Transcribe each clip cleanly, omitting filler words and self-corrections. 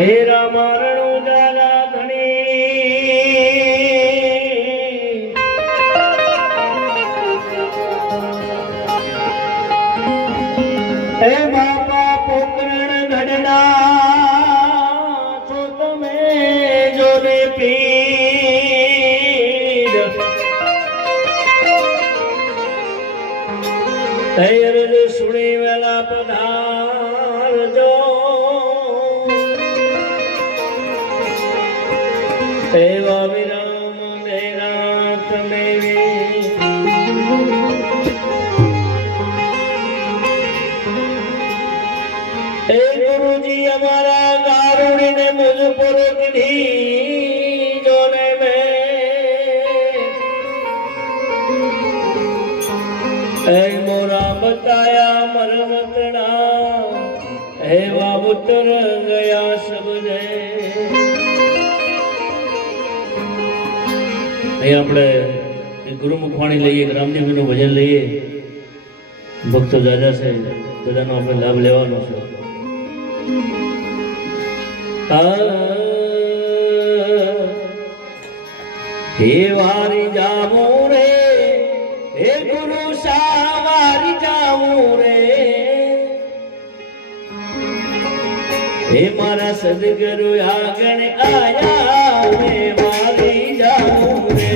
હે રામારણો દારા ધણી હે બાપા પોકરણ ઘડના છો તમે જોને પીર તૈયાર સુણી વેલા પધારજો એવા વિરામ દેરા તમે એ ગુરુજી અમારા ગારુડી ને મુझ પર કીધી જોને મેં એ મોરા બતાયા મરમતડા એવા ઉતર ગયા સબજે આપણે ગુરુમુખ વાણી લઈએ રામદેવનું ભજન લઈએ ભક્તો દાદા છે બધાનો આપણે લાભ લેવાનો છે હે વારી જાવું રે હે ગુરુ સાવારી જાવું રે હે મારા સદગુરુ આગળ આયા હે વારી જાવું રે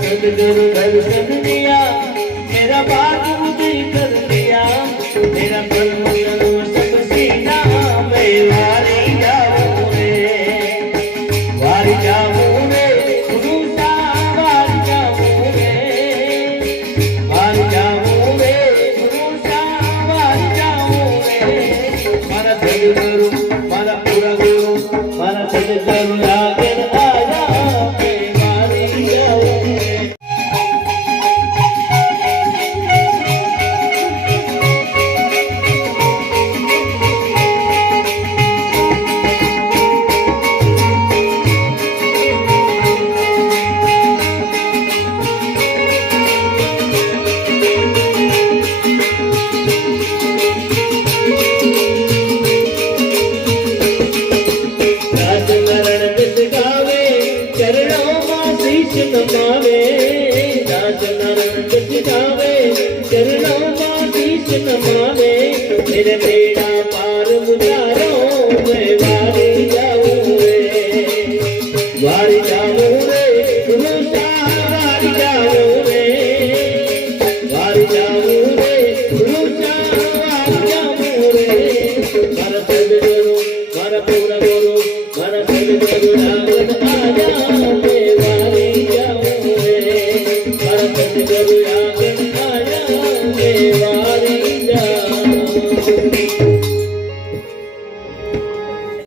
सदगुरु दर्शन दिया मेरा बात मुझे कर दिया मेरा कर्म सब सीना मैं वारी जाऊं रे वारी जाऊं रे गुरु सा वारी जाऊं रे वारी जाऊं रे गुरु सा वारी जाऊं रे मारा सदगुरु मारा पूरा गुरु मारा सदगुरु आगे आया मैं वारी जाऊं रे नमावे तेरे बेड़ा पार उतारो मैं वारी जाऊं रे वारी जाऊं रे गुरुसा वारी जाऊं रे वारी जाऊं रे गुरुसा वारी जाऊं रे मारा सदगुरु मारा पूरा गुरु मारा सदगुरु